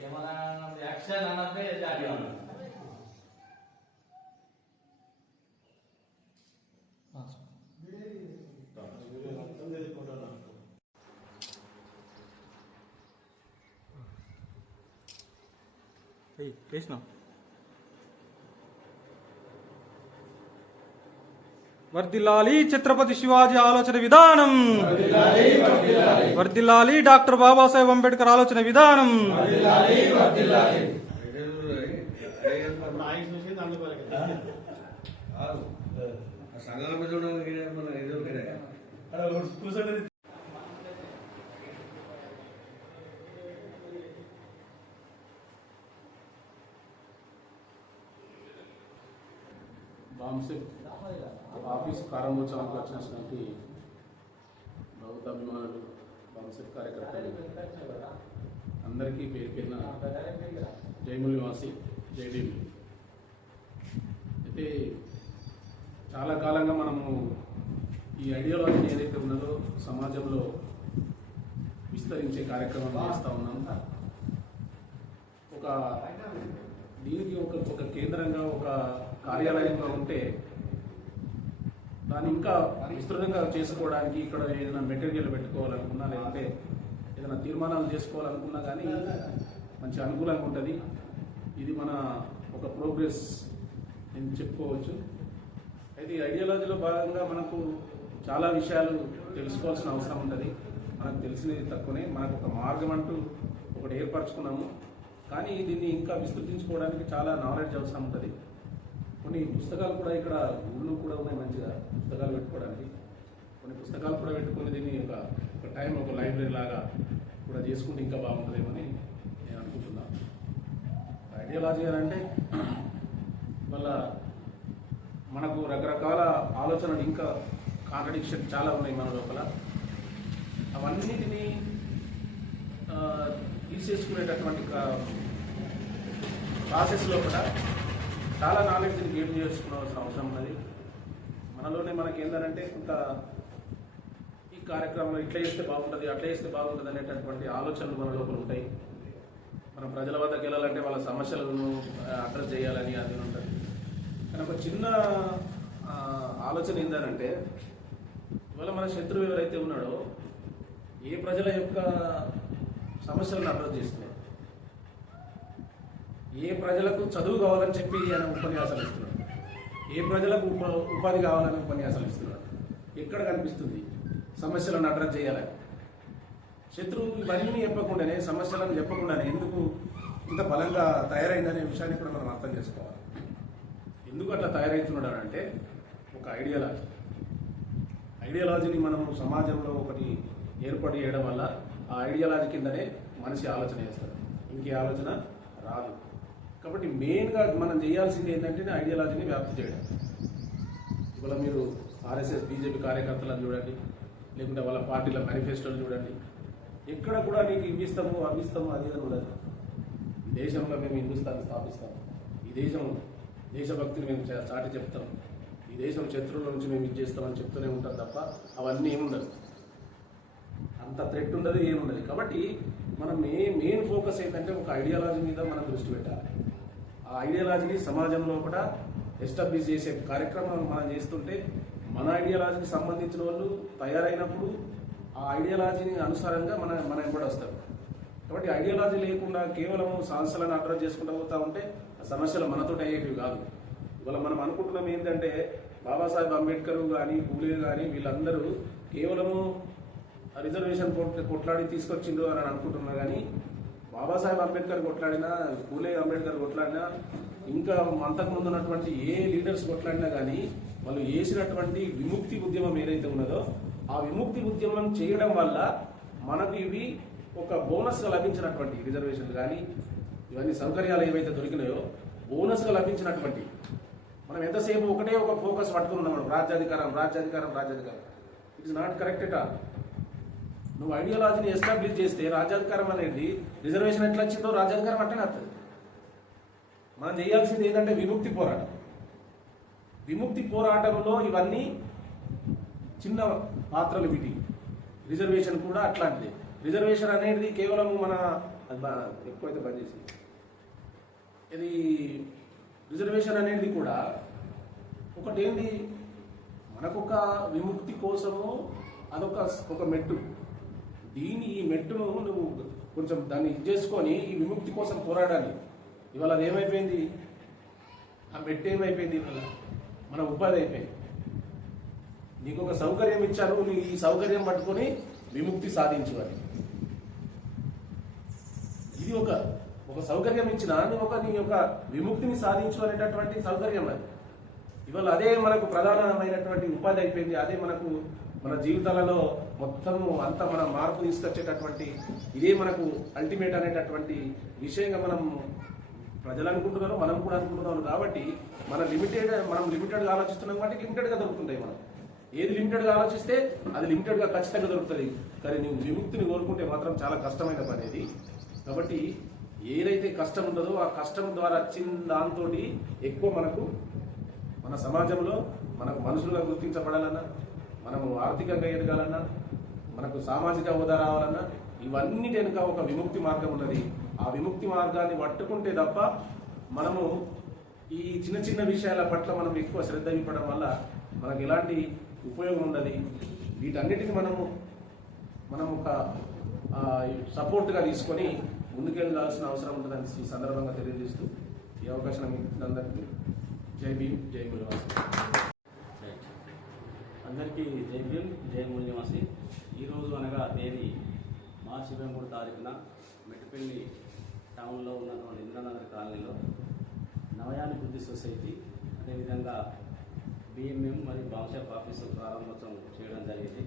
Camera action అన్నదే జారీ మొత్తం తెలుసుకుంటాను వేసిన వర్దిల్లాలి ఛత్రపతి శివాజీ ఆలోచన విధానం. వర్దిల్లాలి డాక్టర్ బాబాసాహెబ్ అంబేద్కర్ ఆలోచన విధానం. నాయకు ఆఫీస్ ప్రారంభోత్సవానికి వచ్చినటువంటి బౌద్ధాభిమానులు వంశీ కార్యకర్తలు. అందరికీ పేరు పేరున జయముల్ నివాసి జైడీ అయితే చాలా కాలంగా మనము ఈ ఐడియాలజీ ఏదైతే ఉన్నదో సమాజంలో విస్తరించే కార్యక్రమం చేస్తూ ఉన్నాం. ఒక దీనికి ఒక ఒక కేంద్రంగా ఒక కార్యాలయంగా ఉంటే దాన్ని ఇంకా విస్తృతంగా చేసుకోవడానికి ఇక్కడ ఏదైనా మెటీరియల్ పెట్టుకోవాలనుకున్నా లేదంటే ఏదైనా తీర్మానాలు చేసుకోవాలనుకున్నా కానీ మంచి అనుకూలంగా ఉంటుంది. ఇది మన ఒక ప్రోగ్రెస్ నేను చెప్పుకోవచ్చు. అయితే ఈ ఐడియాలజీలో భాగంగా మనకు చాలా విషయాలు తెలుసుకోవాల్సిన అవసరం ఉంటుంది. మనకు తెలిసినది తక్కువనే మనకు ఒక మార్గం అంటూ ఒకటి ఏర్పరచుకున్నాము. కానీ దీన్ని ఇంకా విస్తృతించుకోవడానికి చాలా నాలెడ్జ్ అవసరం ఉంటుంది. కొన్ని పుస్తకాలు కూడా ఇక్కడ ఊళ్ళో కూడా ఉన్నాయి మంచిగా పుస్తకాలు పెట్టుకోవడానికి. కొన్ని పుస్తకాలు కూడా పెట్టుకుని దీన్ని ఒక ఒక టైం ఒక లైబ్రరీ లాగా కూడా చేసుకుంటే ఇంకా బాగుంటుందేమని నేను అనుకుంటున్నాను ఐడియాలజీ అని అంటే మళ్ళా మనకు రకరకాల ఆలోచనలు ఇంకా కాంట్రడిక్షన్ చాలా ఉన్నాయి మన లోపల. అవన్నిటినీ తీసేసుకునేటటువంటి ప్రాసెస్లో కూడా చాలా నాలెడ్జ్ని గేమ్ చేసుకోవాల్సిన అవసరం ఉన్నది. మనలోనే మనకి ఏంటంటే కొంత ఈ కార్యక్రమంలో ఇట్లా చేస్తే బాగుంటుంది అట్లా చేస్తే బాగుంటుంది అనేటటువంటి ఆలోచనలు మన లోపల ఉంటాయి. మనం ప్రజల వద్దకు వెళ్ళాలంటే వాళ్ళ సమస్యలను అడ్రస్ చేయాలని అది ఉంటుంది. కానీ ఒక చిన్న ఆలోచన ఏంటంటే ఇవాళ మన శత్రువు ఎవరైతే ఉన్నాడో ఏ ప్రజల యొక్క సమస్యలను అడ్రస్ చేస్తున్నాడు? ఏ ప్రజలకు చదువు కావాలని చెప్పి ఆయన ఉపన్యాసాలు ఇస్తున్నాడు ఏ ప్రజలకు ఉప ఉపాధి కావాలని ఉపన్యాసాలు ఇస్తున్నాడు ఎక్కడ కనిపిస్తుంది? సమస్యలను అడ్రస్ చేయాలని శత్రువు ఇవన్నీ చెప్పకుండానే సమస్యలను చెప్పకుండానే ఎందుకు ఇంత బలంగా తయారైందనే విషయాన్ని కూడా మనం అర్థం చేసుకోవాలి. ఎందుకు అట్లా తయారవుతున్నాడు అంటే ఒక ఐడియాలజీ. ఐడియాలజీని మనము సమాజంలో ఒకటి ఏర్పాటు చేయడం వల్ల ఆ ఐడియాలజీ కిందనే మనిషి ఆలోచన చేస్తాడు. ఇంకే ఆలోచన రాదు. కాబట్టి మెయిన్గా మనం చేయాల్సింది ఏంటంటే ఐడియాలజీని వ్యాప్తి చేయడం. ఇవాళ మీరు ఆర్ఎస్ఎస్ బీజేపీ కార్యకర్తలను చూడండి లేకుంటే వాళ్ళ పార్టీల మేనిఫెస్టోలు చూడండి. ఎక్కడ కూడా నీకు ఇవి ఇస్తాము అవి ఇస్తాము అది అని ఉండదు. ఈ దేశంలో మేము హిందుస్థాన్ని స్థాపిస్తాం. ఈ దేశం దేశభక్తిని మేము చాటి చెప్తాం. ఈ దేశం శత్రువుల నుంచి మేము ఇది చేస్తామని చెప్తూనే ఉంటాం తప్ప అవన్నీ ఏముండదు. అంత థ్రెట్ ఉండదు ఏముండదు. కాబట్టి మనం మెయిన్ మెయిన్ ఫోకస్ ఏంటంటే ఒక ఐడియాలజీ మీద మనం దృష్టి పెట్టాలి. ఆ ఐడియాలజీని సమాజంలో కూడా ఎస్టాబ్లిష్ చేసే కార్యక్రమాలు మనం చేస్తుంటే మన ఐడియాలజీకి సంబంధించిన వాళ్ళు తయారైనప్పుడు ఆ ఐడియాలజీని అనుసారంగా మన మన ఎంబడి వస్తారు. కాబట్టి ఐడియాలజీ లేకుండా కేవలం సమస్యలను అడ్రస్ చేసుకుంటూ పోతా ఉంటే ఆ సమస్యలు మనతో అయ్యేవి కాదు. ఇవాళ మనం అనుకుంటున్నాం ఏంటంటే బాబాసాహెబ్ అంబేద్కర్ కానీ పూలే కానీ వీళ్ళందరూ కేవలము రిజర్వేషన్ కొట్లాడి తీసుకొచ్చిండు అని అనుకుంటున్నా కానీ బాబాసాహెబ్ అంబేద్కర్ కొట్లాడినా పూలే అంబేద్కర్ కొట్లాడినా ఇంకా అంతకు ముందు ఉన్నటువంటి ఏ లీడర్స్ కొట్లాడినా కానీ వాళ్ళు చేసినటువంటి విముక్తి ఉద్యమం ఏదైతే ఉన్నదో ఆ విముక్తి ఉద్యమం చేయడం వల్ల మనకు ఇవి ఒక బోనస్గా లభించినటువంటి రిజర్వేషన్లు కానీ ఇవన్నీ సౌకర్యాలు ఏవైతే దొరికినాయో బోనస్గా లభించినటువంటి. మనం ఎంతసేపు ఒకటే ఒక ఫోకస్ పట్టుకుని ఉన్నాం మనం రాజ్యాధికారం రాజ్యాధికారం రాజ్యాధికారం. It's not correct at all నువ్వు ఐడియాలజీని ఎస్టాబ్లిష్ చేస్తే రాజ్యాధికారం అనేది రిజర్వేషన్ ఎట్లా వచ్చిందో రాజ్యాధికారం అట్లనే వస్తుంది మనం చేయాల్సింది ఏంటంటే విముక్తి పోరాటం. విముక్తి పోరాటంలో ఇవన్నీ చిన్న పాత్రలు వీటి. రిజర్వేషన్ కూడా అట్లాంటిది. రిజర్వేషన్ అనేది కేవలం మన అది ఎక్కువైతే బంద్ చేసి. ఇది రిజర్వేషన్ అనేది కూడా ఒకటేంది? మనకొక విముక్తి కోసము అదొక ఒక మెట్టు. దీని ఈ మెట్టును నువ్వు కొంచెం దాన్ని ఇది చేసుకొని ఈ విముక్తి కోసం పోరాడాలి. ఇవాళ అది ఏమైపోయింది? ఆ మెట్టు ఏమైపోయింది ఇవాళ? మన ఉపాధి అయిపోయింది. నీకు ఒక సౌకర్యం ఇచ్చాను నీ ఈ సౌకర్యం పట్టుకొని విముక్తి సాధించు అని ఇది ఒక ఒక సౌకర్యం ఇచ్చిన నీ ఒక నీ యొక్క విముక్తిని సాధించు అనేటటువంటి సౌకర్యం అది. ఇవాళ అదే మనకు ప్రధానమైనటువంటి ఉపాధి అయిపోయింది అదే మనకు మన జీవితాలలో మొత్తము అంత మన మార్పు తీసుకొచ్చేటటువంటి ఇదే మనకు అల్టిమేట్ అనేటటువంటి విషయంగా మనం ప్రజలు అనుకుంటున్నారు మనం కూడా అనుకుంటున్నాం కాబట్టి మన లిమిటెడ్ మనం లిమిటెడ్గా ఆలోచిస్తున్నాం కాబట్టి లిమిటెడ్గా దొరుకుతుంటాయి మనం ఏది లిమిటెడ్గా ఆలోచిస్తే అది లిమిటెడ్గా ఖచ్చితంగా దొరుకుతుంది. కానీ నువ్వు విముక్తిని కోరుకుంటే మాత్రం చాలా కష్టమైన పని అది. కాబట్టి ఏదైతే కష్టం ఉంటుందో ఆ కష్టం ద్వారా వచ్చిన దాంతో ఎక్కువ మనకు మన సమాజంలో మనకు మనుషులుగా గుర్తించబడాలన్నా మనము ఆర్థికంగా ఎదగాలన్నా మనకు సామాజిక హోదా రావాలన్నా ఇవన్నీ వెనుక ఒక విముక్తి మార్గం ఉన్నది. ఆ విముక్తి మార్గాన్ని పట్టుకుంటే తప్ప మనము ఈ చిన్న చిన్న విషయాల పట్ల మనం ఎక్కువ శ్రద్ధ ఇవ్వడం వల్ల మనకు ఎలాంటి ఉపయోగం ఉండదు. వీటన్నిటిని మనము మనం ఒక సపోర్ట్గా తీసుకొని ముందుకెళ్ళాల్సిన అవసరం ఉంటుందని ఈ సందర్భంగా తెలియజేస్తూ ఈ అవకాశం అందరికీ. జై భీమ్ జై మునివాసి అందరికీ జై భీమ్ జై మూల్యవాసి ఈరోజు అనగా తేదీ మార్చి ఇరవై మూడు తారీఖున మెట్టుపల్లి టౌన్లో ఉన్నటువంటి ఇంద్రనగర్ కాలనీలో నవయాని బుద్ధి సొసైటీ అదేవిధంగా బిఎంఎం మరియు బాంషాప్ ఆఫీసు ప్రారంభోత్సవం చేయడం జరిగింది.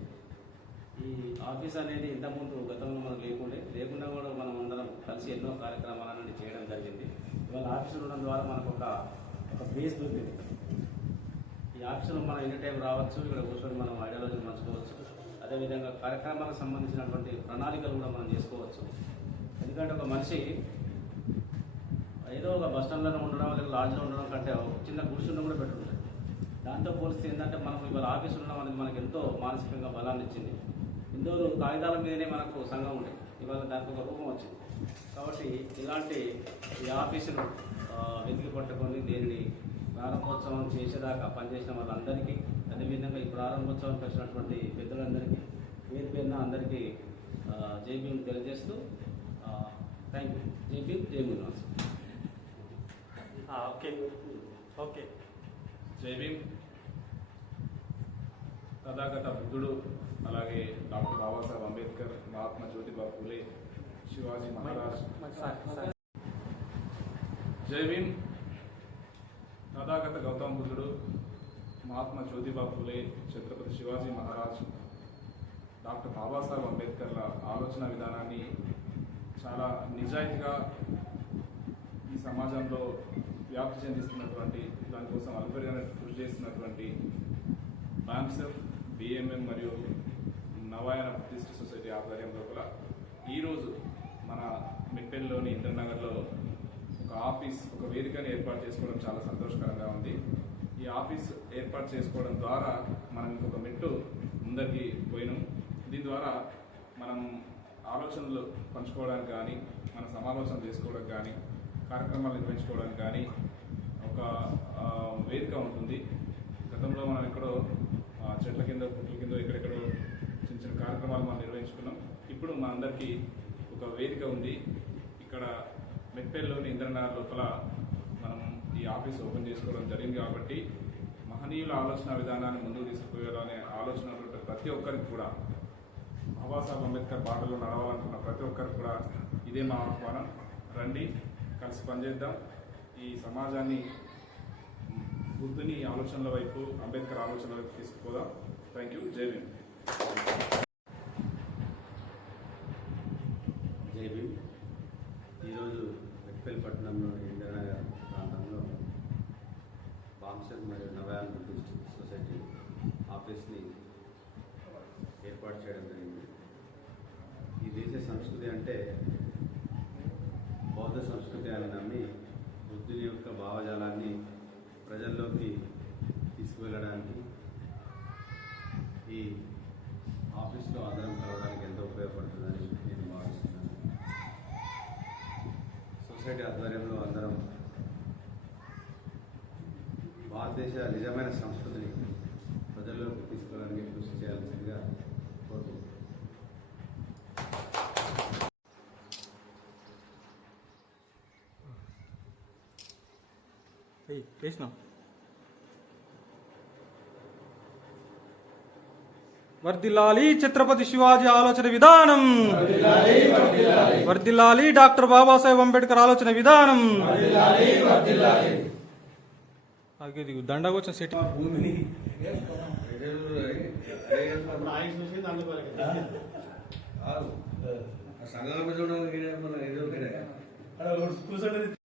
ఈ ఆఫీస్ అనేది ఇంతకుముందు గతంలో మనం లేకుండే లేకుండా కూడా మనం అందరం కలిసి ఎన్నో కార్యక్రమాలను చేయడం జరిగింది. ఇవాళ ఆఫీసులు ఉండడం ద్వారా మనకు ఒక ఒక బేస్ దొరికింది. ఈ ఆఫీసులో మనం ఎనీ టైం రావచ్చు ఇక్కడ కూర్చొని మనం ఐడియాలజీ మార్చుకోవచ్చు అదేవిధంగా కార్యక్రమాలకు సంబంధించినటువంటి ప్రణాళికలు కూడా మనం చేసుకోవచ్చు. ఎందుకంటే ఒక మనిషి ఏదో ఒక బస్ స్టాండ్లో ఉండడం లేదా లాడ్జ్లో ఉండడం కంటే ఒక చిన్న గుడిసెలో కూడా పెట్టుంటుంది దాంతో పోలిస్తే ఏంటంటే మనం ఇవాళ ఆఫీస్ ఉండడం అనేది మనకు ఎంతో మానసికంగా బలాన్ని ఇచ్చింది. ఇందులో కాగితాల మీదనే మనకు సంఘం ఉండేది ఇవాళ దానికి ఒక రూపం వచ్చింది. కాబట్టి ఇలాంటి ఈ ఆఫీసును వెతికి పట్టుకొని దీన్ని ప్రారంభోత్సవం చేసేదాకా పనిచేసిన వాళ్ళందరికీ అదేవిధంగా ఈ ప్రారంభోత్సవానికి వచ్చినటువంటి పెద్దలందరికీ పేరు పేరున అందరికీ ఆ, జై భీమ్ తెలియజేస్తూ థ్యాంక్ యూ జై భీమ్ జై మునివాస్ ఓకే. ఓకే. జై భీమ్. తథాగత బుద్ధుడు అలాగే డాక్టర్ బాబాసాహెబ్ అంబేద్కర్ మహాత్మా జ్యోతిబా పూలే శివాజీ మహారాజ్. జై భీమ్. తథాగత గౌతమ బుద్ధుడు మహాత్మా జ్యోతిబా ఫులే ఛత్రపతి శివాజీ మహారాజ్ డాక్టర్ బాబాసాహెబ్ అంబేద్కర్ల ఆలోచన విధానాన్ని చాలా నిజాయితీగా ఈ సమాజంలో వ్యాప్తి చెందిస్తున్నటువంటి దానికోసం అల్పరిగా కృషి చేస్తున్నటువంటి బ్యాంక్సెఫ్ బిఎంఎం మరియు నవాయన బుద్ధిస్ట్ సొసైటీ ఆధ్వర్యం లోపల ఈరోజు మన మిట్టెల్లోని ఇంద్రనగర్లో ఆఫీస్ ఒక వేదికను ఏర్పాటు చేసుకోవడం చాలా సంతోషకరంగా ఉంది. ఈ ఆఫీస్ ఏర్పాటు చేసుకోవడం ద్వారా మనం ఇంకొక మెట్టు ముందరికి పోయినాం. దీని ద్వారా మనం ఆలోచనలు పంచుకోవడానికి కానీ మన సమాలోచన చేసుకోవడానికి కానీ కార్యక్రమాలు నిర్వహించుకోవడానికి కానీ ఒక వేదిక ఉంటుంది. గతంలో మనం ఎక్కడో చెట్ల కింద పుట్ల కింద ఎక్కడెక్కడో చిన్న చిన్న కార్యక్రమాలు మనం నిర్వహించుకున్నాం. ఇప్పుడు మనందరికీ అందరికీ ఒక వేదిక ఉంది. ఇక్కడ మెట్పేరులోని ఇంద్రనగర్ లోపల మనం ఈ ఆఫీస్ ఓపెన్ చేసుకోవడం జరిగింది కాబట్టి మహనీయుల ఆలోచన విధానాన్ని ముందుకు తీసుకుపోయాలనే ఆలోచన ప్రతి ఒక్కరికి కూడా బాబాసాహెబ్ అంబేద్కర్ బాటలో నడవాలనుకున్న ప్రతి ఒక్కరికి కూడా ఇదే మా ఆహ్వానం. రండి కలిసి పనిచేద్దాం. ఈ సమాజాన్ని బుద్ధుని ఆలోచనల వైపు అంబేద్కర్ ఆలోచనల వైపు తీసుకుపోదాం. థ్యాంక్ యూ జై భీమ్ జై భీమ్ ఈరోజు వెట్పల్లిపట్నంలో ఇంద్రనగర్ ప్రాంతంలో బాంసర్ మరియు నవాయాన్ బుద్ధిస్ట్ సొసైటీ ఆఫీస్ని ఏర్పాటు చేయడం జరిగింది ఈ దేశ సంస్కృతి అంటే బౌద్ధ సంస్కృతి అని నమ్మి బుద్ధుని యొక్క భావజాలాన్ని ప్రజల్లోకి తీసుకువెళ్ళడానికి ఈ ఆఫీస్లో అందరం కలవడానికి ఎంతో ఉపయోగపడుతుందని నేను భావిస్తున్నాను. సొసైటీ ఆధ్వర్యంలో అందరం భారతదేశ నిజమైన సంస్కృతిని ప్రజల్లోకి తీసుకోవడానికి కృషి చేయాల్సిందిగా వేసినా. వర్దిల్లాలి ఛత్రపతి శివాజీ ఆలోచన విధానం. వర్దిల్లాలి డాక్టర్ బాబాసాహెబ్ అంబేద్కర్ ఆలోచన విధానం. అది దండగా వచ్చిన సెట్. భూమిని కూర్చోండి